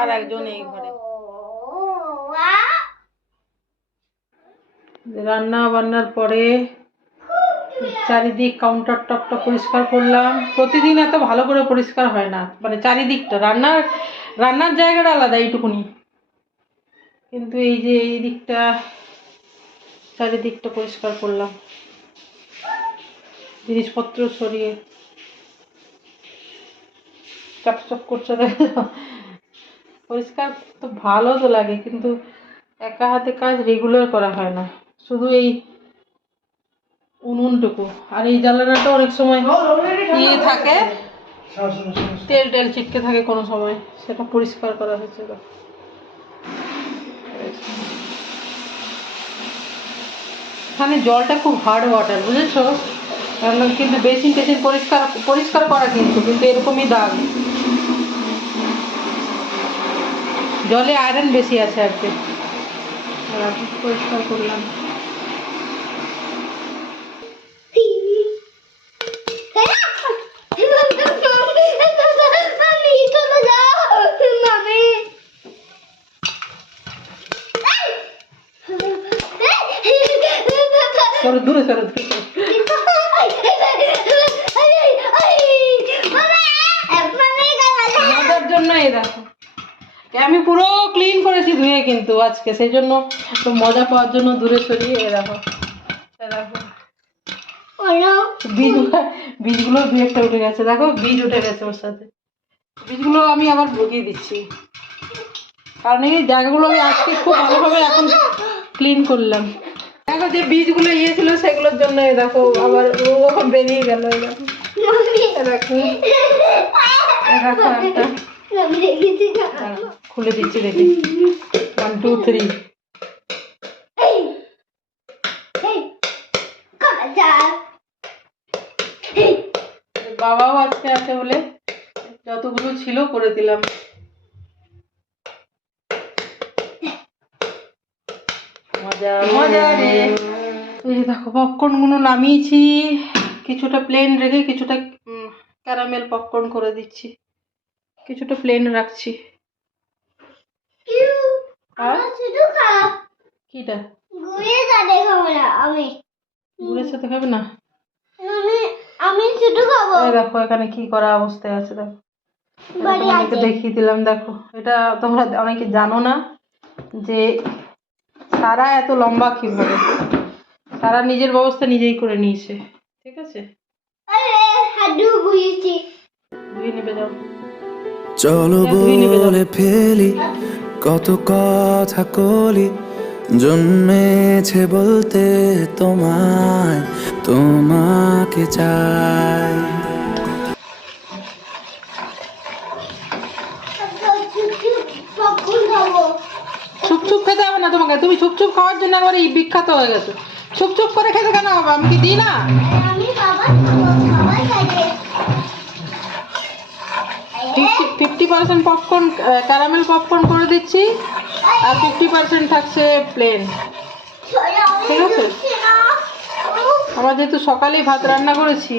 আর একজন এই ঘরে রান্না বান্নার পরে চারিদিক কাউন্টার টপটা পরিষ্কার করলাম। প্রতিদিন এত ভালো করে পরিষ্কার হয় না, মানে চারিদিকটা রান্নার জায়গাটা আলাদা এইটুকুনি, কিন্তু এই যে এই দিকটা চারিদিকটা পরিষ্কার করলাম, জিনিসপত্র সরিয়ে চকচক করছে। পরিষ্কার তো ভালো তো লাগে, কিন্তু একা হাতে কাজ রেগুলার করা হয় না, শুধু এই উনুনটুকু। আর এই জ্বালানাটা অনেক সময় ইয়ে থাকে, তেল টেল ছিটকে থাকে কোনো সময়, সেটা পরিষ্কার করা হয়েছে। এখানে জলটা খুব হার্ড ওয়াটার, বুঝেছো, কিন্তু বেসিন টেসিন পরিষ্কার করা, কিন্তু এরকমই দাগ, জলে আয়রন বেশি আছে আর কি। পরিষ্কার করলাম। দূরে সরো, মজার জন্য এই দেখো আমি পুরো ক্লিন করেছি ধুয়ে, কিন্তু আজকে সেই জন্য একটু মজা পাওয়ার জন্য দূরে সরিয়ে দেখো বীজগুলো দু একটা উঠে গেছে, দেখো বীজ উঠে গেছে ওর সাথে। বীজগুলো আমি আবার ভুগিয়ে দিচ্ছি, কারণ এই জায়গাগুলো আমি আজকে খুব ভালোভাবে এখন ক্লিন করলাম। দেখো যে বীজগুলো ইয়ে ছিল সেগুলোর জন্য দেখো আবার ও বেরিয়ে গেল। দেখো একটা খুলে দিচ্ছি, দেখি 1 2 3। বাবাও আজকে আছে বলে যতগুলো ছিল করে দিলাম। মজা মজা রে। এই দেখো পপকর্ন গুলো নামিয়েছি, কিছুটা প্লেন রেখে কিছুটা ক্যারামেল পপকর্ন করে দিচ্ছি, কিছুটা প্লেন রাখছি। কিটা গুড়ের সাথে খাবে না? আমি শুধু খাবো। দেখো এখানে কি করা অবস্থায় আছে, দেখো তোমাকে দেখিয়ে দিলাম। দেখো এটা তোমরা অনেকে জানো না যে সারা এত লম্বা কিভাবে, সারা নিজের ব্যবস্থা নিজেই করে নিয়েছে। ঠিক আছে, চলো বলে ফেলি কত কথা কলি, জন্মেছে বলতে তোমায়, তোমাকে চাই। চুপচুপ খেতে হবে না তোমাকে, তুমি চুপচুপ খাওয়ার জন্য একবারে বিখ্যাত হয়ে গেছো। চুপচুপ করে খেতে কেন হবে, আমি কি দিই না? 50% পপকর্ন ক্যারামেল পপকর্ন করে দিচ্ছি, আর 50% থাকছে প্লেন। ঠিক আছে, আমার যেহেতু সকালেই ভাত রান্না করেছি।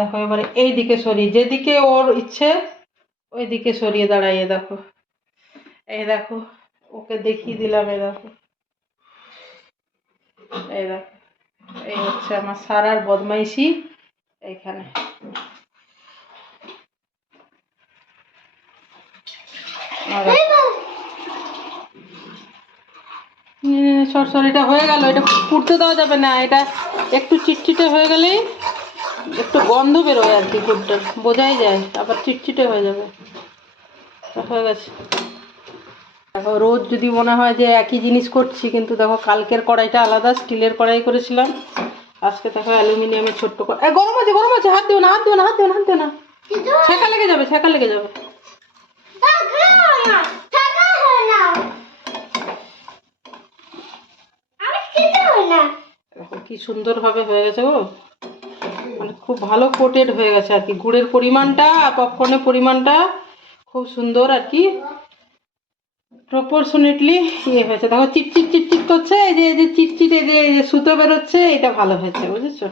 দেখো এবারে এই দিকে সরিয়ে, যেদিকে ওর ইচ্ছে ওই দিকে সরিয়ে দাঁড়াইয়ে দেখো, এই দেখো ওকে দেখিয়ে দিলাম। এই দেখো এই হচ্ছে আমার সারার বদমাইশি এইখানে। সরসরিটা হয়ে গেল, এটা পুড়তে দেওয়া যাবে না, এটা একটু চিটচিটে হয়ে গেলেই একটু গন্ধ বেরোয় আর কি, কুটটা বোঝাই যায়, আবার চিটচিটে হয়ে যাবে। হয়ে গেছে। দেখো রোজ যদি মনে হয় যে একই জিনিস করছি, কিন্তু দেখো কালকের কড়াইটা আলাদা, স্টিলের কড়াই করেছিলাম, আজকে দেখো অ্যালুমিনিয়ামের ছোট্ট কড়াই। গরম আছে, হাত দিও না, ছেঁকা লেগে যাবে। দেখো কি সুন্দর ভাবে হয়ে গেছে গো, মানে খুব ভালো কোটেড হয়ে গেছে আর কি। গুড়ের পরিমাণটা আর পপকর্নের পরিমাণটা খুব সুন্দর আর কি প্রপোর্শনেটলি ইয়ে হয়েছে। দেখো চিটচিট চিটচিট করছে, এই যে চিটচিট, এই যে সুতো বেরোচ্ছে, এটা ভালো হয়েছে, বুঝেছো?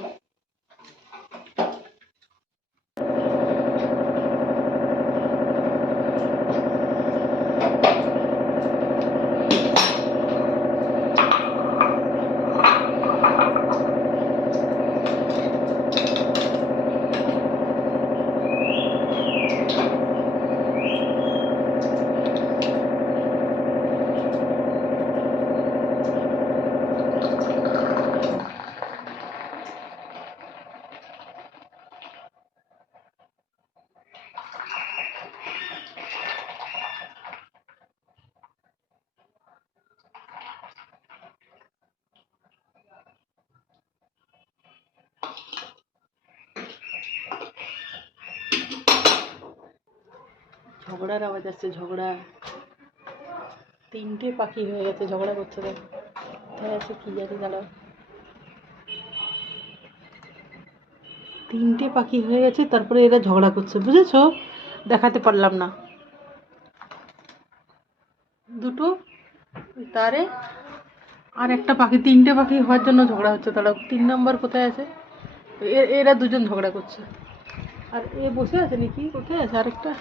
ঝগড়ার আওয়াজ আসছে, ঝগড়া। 3টে পাখি হয়ে গেছে, ঝগড়া করছে। দেখো কোথায় আছে কি জানি, দাঁড়াও। 3টে পাখি হয়ে গেছে, তারপরে এরা ঝগড়া করছে, বুঝেছো? দেখাতে পারলাম না। দুটো তারে আর একটা পাখি, 3টে পাখি হওয়ার জন্য ঝগড়া হচ্ছে। দাঁড়াও, 3 নম্বর কোথায় আছে? এরা দুজন ঝগড়া করছে। আর এ বসে আছে নাকি? কোথায় আছে আরেকটা?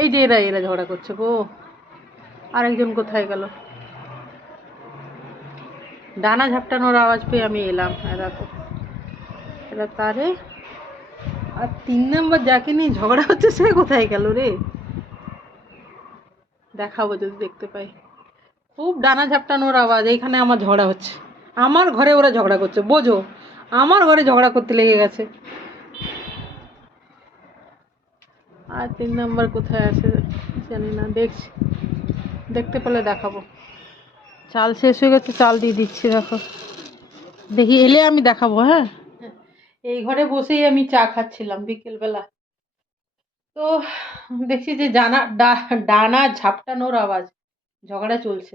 এই যে এরা ঝগড়া করছে গো। আরেকজন কোথায় গেল? ডানা ঝাপটানোর আওয়াজ পেয়ে আমি এলাম। এরা তারে আর 3 নম্বর যাকে নিয়ে ঝগড়া হচ্ছে সে কোথায় গেল রে? দেখাবো যদি দেখতে পাই। খুব ডানা ঝাপটানোর আওয়াজ। এইখানে আমার ঝগড়া হচ্ছে, আমার ঘরে ওরা ঝগড়া করছে, বোঝো? আমার ঘরে ঝগড়া করতে লেগে গেছে। আর 3 নম্বর কোথায় আছে জানি না, দেখছি, দেখতে পেলে দেখাবো। চাল শেষ হয়ে গেছে, চাল দিয়ে দিচ্ছি। দেখো, দেখি এলে আমি দেখাবো। হ্যাঁ, এই ঘরে বসেই আমি চা খাচ্ছিলাম বিকেলবেলা, তো দেখছি যে ডানা ঝাপটানোর আওয়াজ, ঝগড়া চলছে।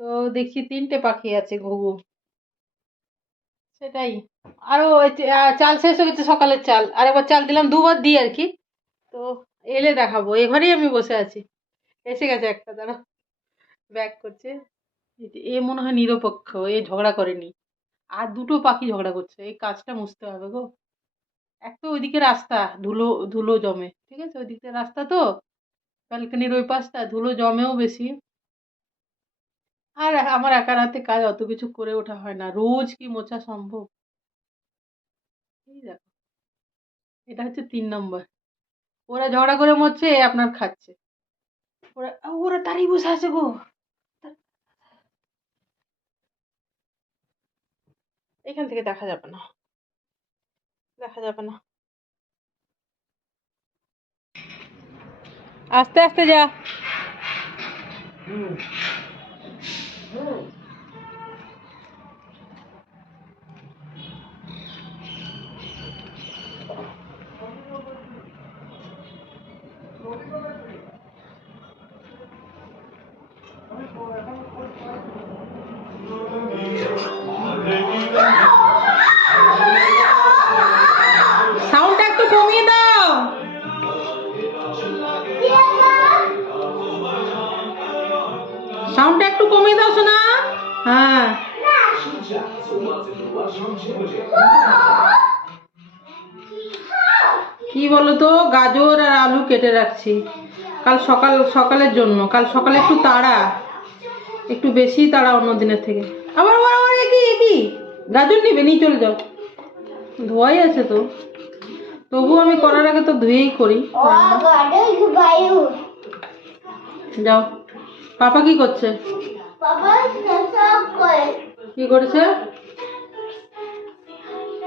তো দেখছি 3টে পাখি আছে, ঘুঘু। সেটাই। আরো চাল শেষ হয়ে গেছে, সকালের চাল, আর একবার চাল দিলাম, 2বার দিই আর কি। তো এলে দেখাবো। এ ঘরেই আমি বসে আছি। এসে গেছে একটা, দাঁড়া, ব্যাক করছে। এ মনে হয় নিরপেক্ষ, এ ঝগড়া করেনি। আর 2টো পাখি ঝগড়া করছে। এই কাজটা মুছতে হবে গো। এক তো ওইদিকে রাস্তা, ধুলো ধুলো জমে, ঠিক আছে? ওইদিকে রাস্তা তো, ব্যালকনির ওই পাশটা ধুলো জমেও বেশি। আর আমার একার হাতে কাজ, অত কিছু করে ওঠা হয় না, রোজ কি মোছা সম্ভব? এই দেখো, এটা হচ্ছে 3 নম্বর। ওরা ঝগড়া করে মরছে, এ আপনার খাচ্ছে। ওরা ওরা তারই বসে আছে গো। এখান থেকে দেখা যাবে না, দেখা যাবে না। আস্তে আস্তে যা। সাউন্ডটা একটু কমিয়ে দাও। সাউন্ডটা একটু কমিয়ে দাও শোনা। হ্যাঁ, কি বলতো, গাজর আর আলু কেটে রাখছি কাল সকালের জন্য। কাল সকালে একটু তাড়া, একটু বেশি তাড়া অন্য দিনের থেকে। আবার আবার আবার একই গাজর নিবে, নিয়ে চলে যাও। ধোয়াই আছে তো, তবু আমি করার আগে তো ধুয়েই করি। যাও। পাপা কি করছে? কি করেছে?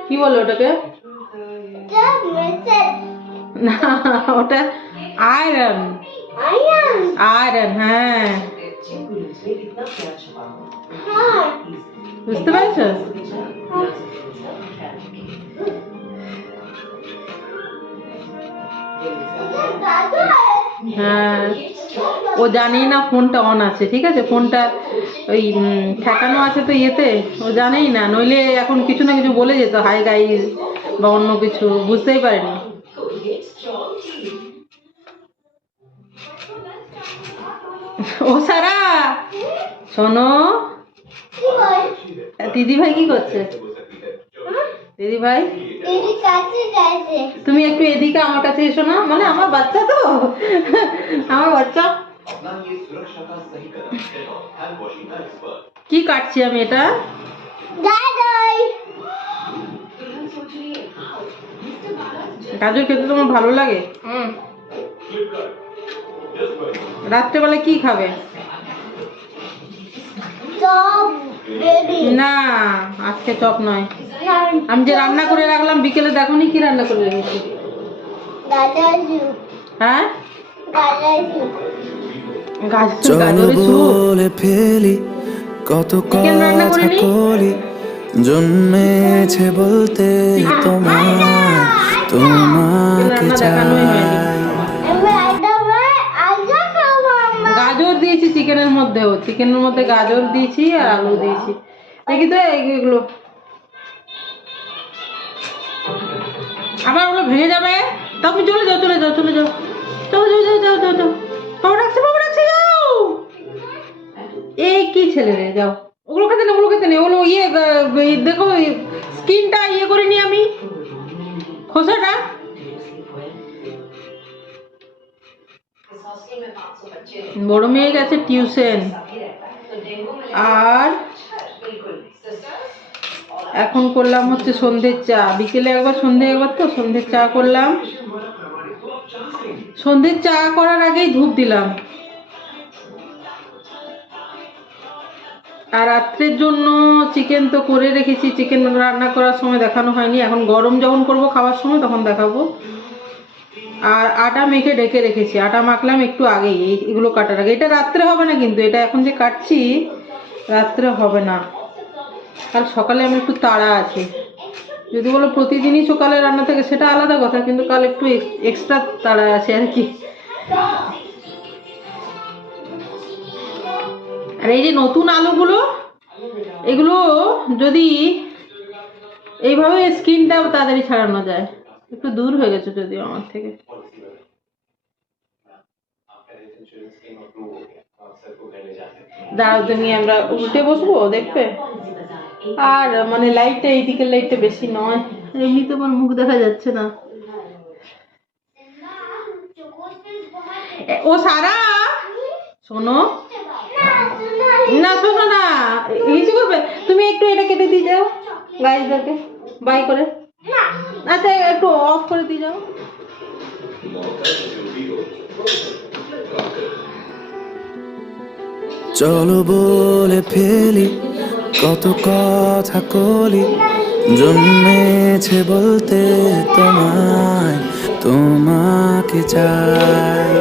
কি বলে ওটাকে? না, ওটা আয়রন। আয়রন, হ্যাঁ, বুঝতে পারছো? হ্যাঁ, ও জানেই না ফোনটা অন আছে, ঠিক আছে? ফোনটা ওই ঠেকানো আছে তো ইয়েতে, ও জানেই না। নইলে এখন কিছু না কিছু বলে যেত, হাই গাইস বা অন্য কিছু, বুঝতেই পারেনি। ও সারা শোনো, দিদি ভাই কি করছে? দিদি ভাই তুমি একটু এদিকে আমার কাছে এসো না, মানে আমার বাচ্চা তো, আমার বাচ্চা। কি কাটছি আমি এটা? গাজর খেতে তোমার ভালো লাগে? রাত্রেবেলা কি খাবে? না আজকে চপ নয়, আমি যে রান্না করে রাখলাম বিকেলে, দেখোনি কি রান্না করে রেখেছি? হ্যাঁ চলো বলে ফেলি কত কথা কলি, জন্মেছে বলতে তোমায়, তোমাকে চাই। গাজর দিয়েছি চিকেনের মধ্যেও, চিকেনের মধ্যে গাজর দিয়েছি আর আলু দিয়েছি। দেখি তো এইগুলো আবার ওগুলো ভেঙে যাবে। তুমি চলে যাও, চলে যাও, চলে যাও, চলে যাও, যাও যাও যাও যাও, বাবা ডাকছে, বাবা ডাকছে, যাও। এই কি ছেলে রে, যাও। ওগুলো খেতে নেই, ওগুলো খেতে নেই, ওগুলো দেখো স্কিনটা করে নি আমি, খোসাটা। বড় মেয়ে গেছে টিউশন, আর এখন করলাম হচ্ছে সন্ধ্যের চা। বিকেলে একবার সন্ধ্যে একবার, তো সন্ধ্যের চা করলাম। সন্ধ্যের চা করার আগেই ধূপ দিলাম। আর রাত্রের জন্য চিকেন তো করে রেখেছি, চিকেন রান্না করার সময় দেখানো হয়নি, এখন গরম যখন করব খাওয়ার সময় তখন দেখাবো। আর আটা মেখে ঢেকে রেখেছি, আটা মাখলাম একটু আগেই এগুলো কাটার আগে। এটা রাত্রে হবে না কিন্তু, এটা এখন যে কাটছি রাত্রে হবে না, কাল সকালে আমি একটু তাড়া আছে। যদি বলো প্রতিদিনই সকালে রান্না থাকে সেটা আলাদা কথা, কিন্তু কাল একটু এক্সট্রা তাড়া আছে আর কি। আর এই যে নতুন আলুগুলো, এগুলো যদি এইভাবে স্কিনটা তাড়াতাড়ি ছাড়ানো যায়। একটু দূর হয়ে গেছে যদিও আমার থেকে। দাঁড়াও তুমি, আমরা উল্টে বসবো, দেখবে। আর মানে লাইটটা, এইদিকের লাইটটা বেশি নয়, এমনিতে আমার মুখ দেখা যাচ্ছে না। ও সারা শোনো না, শোনো না, হিসু করবে। তুমি একটু এটা কেটে দিয়ে যাও গাইজদেরকে বাই করে। আচ্ছা একটু অফ করে দিয়ে যাও। চলো বলে ফেলি কত কথা কলি, জন্মেছে বলতে তোমায়, তোমাকে চাই।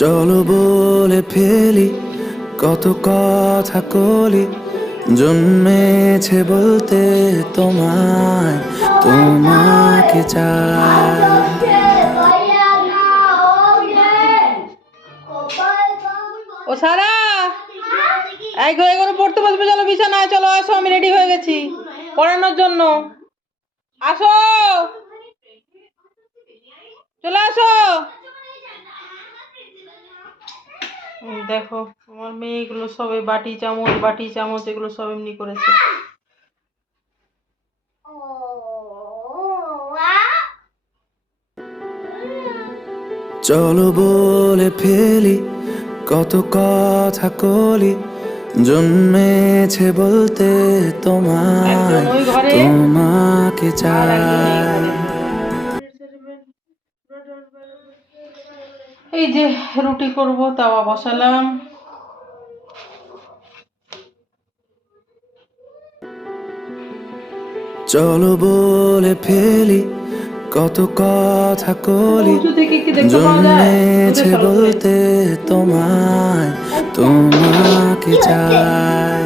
চলো বলে ফেলি কত কথা কলি, জন্মেছে বলতে তোমায়, তোমাকে চাই। ও সারা, এই গো এগুলো পড়তে বসবে, চলো বিছানায় চলো, আসো আমি রেডি হয়ে গেছি পড়ানোর জন্য, আসো চলে আসো। দেখো আমার মেয়ে এগুলো সব বাটি চামচ এগুলো সব এমনি করেছে। চলো বলে ফেলি কত কথা কলি, জন্মেছে বলতে তোমায়, তোমাকে চাই। এই যে রুটি করব, তাওয়া বসালাম। চলো বলে ফেলি কত কথা কলি, জন্মেছে বলতে তোমায়, তোমাকে চাই।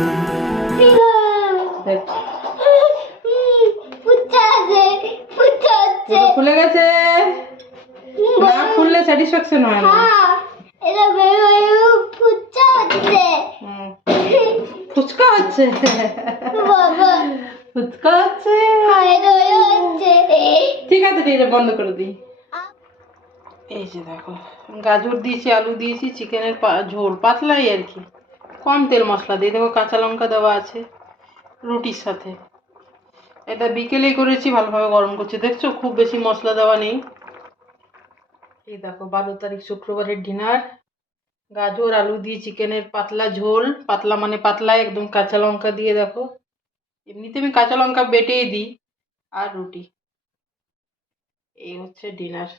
খুলে গেছে, না খুললে স্যাটিসফ্যাকশন হয় না। ফুচকা হচ্ছে, ফুচকা হচ্ছে, ঠিক আছে ঠিক আছে বন্ধ করে দিই। এই যে দেখো, গাজর দিয়েছি, আলু দিয়েছি, চিকেনের ঝোল পাতলাই আর কি, কম তেল মশলা দিয়ে। দেখো কাঁচা লঙ্কা দেওয়া আছে রুটির সাথে। এটা বিকেলেই করেছি, ভালোভাবে গরম করছি, দেখছো খুব বেশি মশলা দেওয়া নেই। এই দেখো 12 তারিখ শুক্রবারের ডিনার, গাজর আলু দিয়ে চিকেনের পাতলা ঝোল, পাতলা মানে পাতলা একদম, কাঁচা লঙ্কা দিয়ে। দেখো এমনিতে আমি কাঁচা লঙ্কা বেটেই দিই, আর রুটি। এই হচ্ছে ডিনার।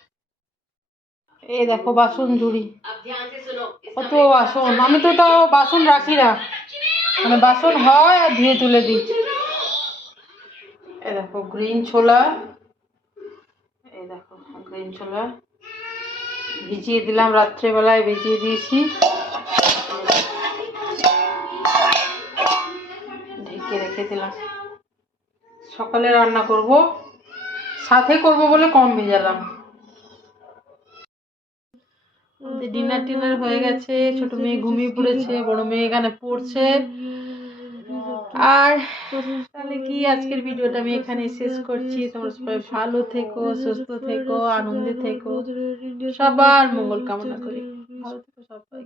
এই দেখো বাসন ঝুড়ি, কত বাসন, আমি তো তাও বাসন রাখি না, মানে বাসন হয় আর ধুয়ে তুলে দিই। এই দেখো গ্রিন ছোলা, এই দেখো গ্রিন ছোলা ভিজিয়ে দিলাম, রাত্রেবেলায় ভিজিয়ে দিয়েছি, ঢেকে রেখে দিলাম। সকালে রান্না করব, সাথে করব বলে কম ভেজালাম। ডিনার টিনার হয়ে গেছে, ছোট মেয়ে ঘুমিয়ে পড়েছে, বড় মেয়ে এখানে পড়ছে। আর তাহলে কি আজকের ভিডিওটা আমি এখানে শেষ করছি। তোমরা সবাই ভালো থেকো, সুস্থ থেকো, আনন্দে থেকো, সবার মঙ্গল কামনা করি। ভালো থেকো সবাই।